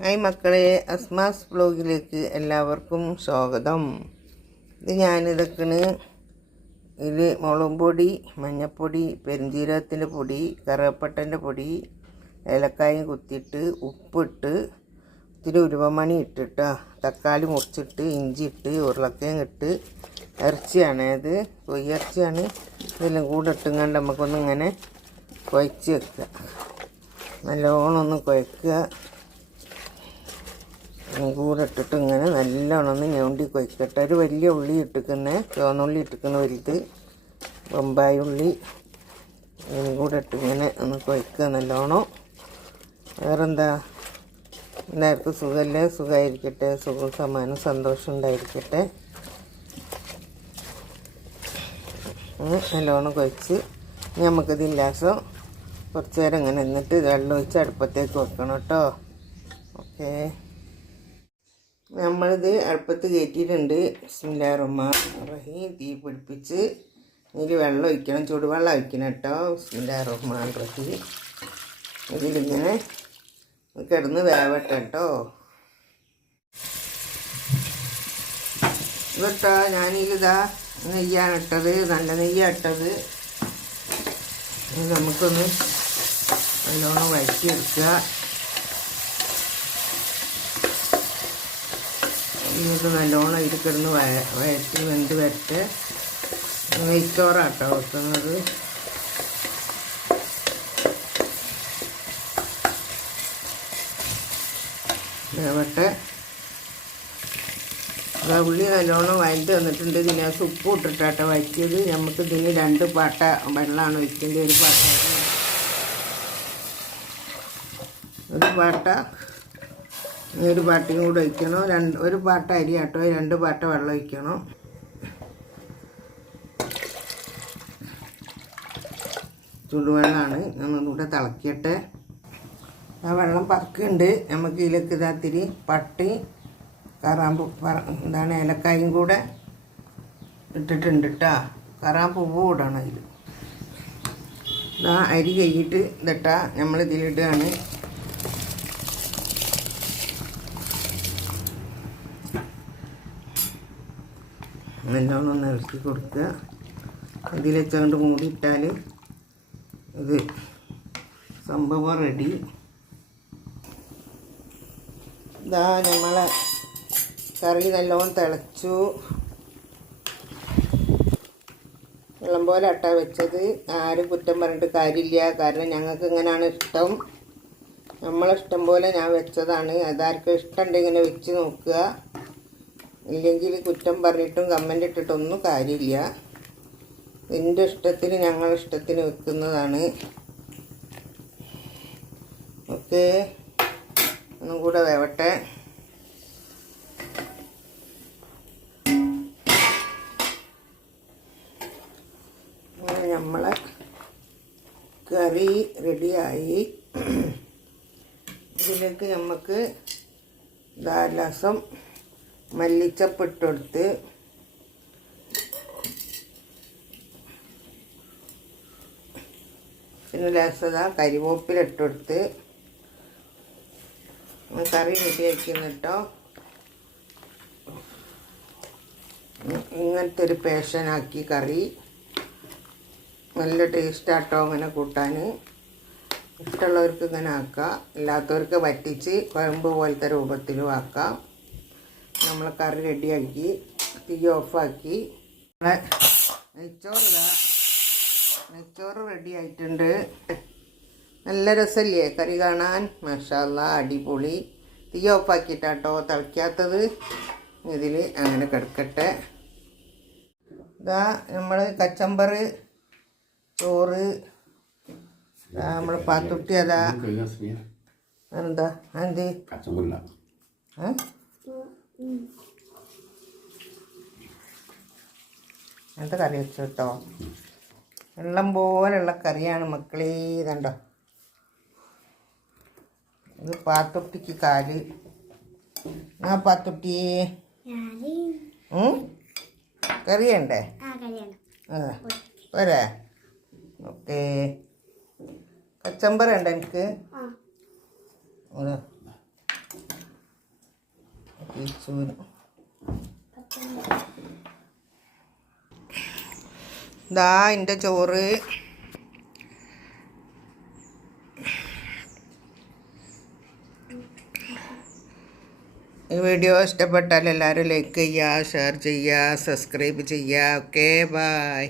Hi മക്കളെ, അസ്മാസ് വ്ലോഗിലേക്ക് എല്ലാവർക്കും സ്വാഗതം. ഇത് ഞാനിതൊക്കെയാണ്. ഇതിൽ മുളക് പൊടി, മഞ്ഞൾപ്പൊടി, പെരുംജീരകത്തിൻ്റെ പൊടി, കറുവപ്പട്ടൻ്റെ പൊടി, ഏലക്കായും കുത്തിയിട്ട് ഉപ്പിട്ട് ഇത്തിരി ഉരുവമണി ഇട്ടിട്ട് തക്കാളി മുറിച്ചിട്ട് ഇഞ്ചി ഇട്ട് ഉരുളക്കയും ഇട്ട് ഇറച്ചിയാണ്. ഇത് കൊയ്യിറച്ചിയാണ്. ഇതെല്ലാം കൂടെ ഇട്ടുകൊണ്ട് നമുക്കൊന്ന് ഇങ്ങനെ കുഴച്ച് വെക്കുക. നല്ലോണം ഒന്ന് കുഴക്കുക. കൂടെ ഇട്ടിട്ട് ഇങ്ങനെ നല്ലോണം ഒന്ന് ഞൊണ്ടി കുഴക്കട്ടെ. ഒരു വലിയ ഉള്ളി ഇട്ടിക്കുന്ന ചുവന്നുള്ളി ഇട്ടിക്കുന്ന വലുത്, ബൊമ്പായി ഉള്ളി കൂടെ ഇട്ട് ഇങ്ങനെ ഒന്ന് കുഴക്കുക നല്ലോണം. വേറെന്താ, എല്ലാവർക്കും സുഖമല്ലേ? സുഖമായിരിക്കട്ടെ. സുഖം സമാനം സന്തോഷം ഉണ്ടായിരിക്കട്ടെ. നല്ലോണം കുഴച്ച് നമുക്കിത് ലാസം കുറച്ച് നേരം ഇങ്ങനെ എന്നിട്ട് വെള്ളം ഒഴിച്ച് അടുപ്പത്തേക്ക് വെക്കണം കേട്ടോ. ഓക്കേ, നമ്മളിത് അടുപ്പത്ത് കയറ്റിയിട്ടുണ്ട്. ബിസ്മില്ലാഹിർ റഹ്മാനിർ റഹീം. തീ പിടിപ്പിച്ച് ഇതിൽ വെള്ളം ഒഴിക്കണം, ചൂടുവെള്ളം ഒഴിക്കണം കേട്ടോ. ബിസ്മില്ലാഹിർ റഹ്മാനിർ റഹീം. ഇതിലിങ്ങനെ കിടന്ന് വേവട്ടെ കേട്ടോ. ഇതട്ടോ ഞാനിതാ നെയ്യാണ് ഇട്ടത്, നല്ല നെയ്യാണ് ഇട്ടത്. നമുക്കൊന്ന് നല്ലോണം വഴറ്റിയെടുക്കുക. ഇത് നല്ലോണം ഇത് കിടന്ന് വഴറ്റി വെന്ത് വരട്ടെ. നെയ്ച്ചോറാട്ടോ വെക്കുന്നത്. വേവട്ടെ. ഉള്ളി നല്ലോണം വഴറ്റി വന്നിട്ടുണ്ട്. ഇതിനകത്ത് ഉപ്പ് ഇട്ടിട്ടാട്ടോ വഴറ്റിയത്. നമുക്ക് ഇതിന് 2 പാട്ട വെള്ളമാണ് ഒഴിക്കേണ്ടത്. ഒരു പാട്ടയും കൂടെ ഒഴിക്കണം. ഒരു പാട്ട അരി ആട്ടോ, 2 പാട്ട വെള്ളം ഒഴിക്കണം. ചൂടുവെള്ളമാണ്. നമ്മളിവിടെ തിളക്കട്ടെ. ആ വെള്ളം പറക്കുന്നുണ്ട്. നമുക്ക് ഇതിലേക്ക് ഇതാത്തിരി പട്ടി, കറാമ്പൂ, ഏലക്കായും കൂടെ ഇട്ടിട്ടുണ്ട് കേട്ടോ. കറാമ്പൂവ് ഇടണം അതിൽ. അരി കഴിഞ്ഞിട്ട് ഇതിട്ടാ നമ്മൾ ഇതിലിടുകയാണ്. നല്ലോണം ഒന്ന് ഇറക്കി കൊടുക്കുക. ഇതിൽ വെച്ചുകൊണ്ട് മൂടിയിട്ടാൽ ഇത് സംഭവം റെഡി. ഇതാ നമ്മളെ കറി നല്ലോണം തിളച്ചു. വെള്ളം പോലെ അട്ട വെച്ചത്. ആരും കുറ്റം പറഞ്ഞിട്ട് കാര്യമില്ല. കാരണം ഞങ്ങൾക്ക് ഇങ്ങനെയാണ് ഇഷ്ടം. നമ്മളിഷ്ടം പോലെ ഞാൻ വെച്ചതാണ്. അതാർക്കും ഇഷ്ടമുണ്ടെങ്കിൽ ഇങ്ങനെ വെച്ച് നോക്കുക. ഇല്ലെങ്കിൽ കുറ്റം പറഞ്ഞിട്ടും കമൻ്റ് ഇട്ടിട്ടൊന്നും കാര്യമില്ല. എൻ്റെ ഇഷ്ടത്തിന്, ഞങ്ങളുടെ ഇഷ്ടത്തിന് വെക്കുന്നതാണ്. ഓക്കെ, ഒന്നും കൂടെ വേവട്ടെ. നമ്മളെ കറി റെഡിയായി. ഇതിലേക്ക് നമുക്ക് ധാരാളം മല്ലിച്ചപ്പ് ഇട്ടെടുത്ത് പിന്നെ ലേസത കരിവേപ്പില ഇട്ടെടുത്ത് കറി റെഡിയാക്കി കേട്ടോ. ഇങ്ങനത്തെ ഒരു പേഷനാക്കി കറി നല്ല ടേസ്റ്റാട്ടോ. അങ്ങനെ കൂട്ടാൻ ഇഷ്ടമുള്ളവർക്ക് ഇങ്ങനെ ആക്കാം, അല്ലാത്തവർക്ക് വറ്റിച്ച് കുഴമ്പ് പോലത്തെ രൂപത്തിലും ആക്കാം. നമ്മൾ കറി റെഡിയാക്കി തീ ഓഫാക്കി. നെയ്ച്ചോറ് റെഡി ആയിട്ടുണ്ട്. നല്ല രസമല്ലേ കറി കാണാൻ? മാഷാ അല്ലാ, അടിപൊളി. തീ ഓഫാക്കിയിട്ടാട്ടോ തിളയ്ക്കാത്തത്. ഇതിൽ അങ്ങനെ കിടക്കട്ടെ. ഇതാ നമ്മൾ കച്ചമ്പർ ചോറ് നമ്മൾ പാത്തുട്ടി. അതാ എന്താ എന്ത് അങ്ങനത്തെ കറി വെച്ചു കേട്ടോ. വെള്ളം പോലെയുള്ള കറിയാണ് മക്കളേ. ഇതുണ്ടോ, ഇത് പാത്തുട്ടിക്ക് കാല്. ആ പാത്തുട്ടി കറിയുണ്ടേ? പോരാ? ഓക്കേ, കച്ചമ്പർ ഉണ്ട് എനിക്ക്. നെയ്ച്ചോറ്. ഇതാ എൻ്റെ ചോറ്. ഈ വീഡിയോ ഇഷ്ടപ്പെട്ടാൽ എല്ലാവരും ലൈക്ക് ചെയ്യുക, ഷെയർ ചെയ്യുക, സബ്സ്ക്രൈബ് ചെയ്യുക. Okay, by.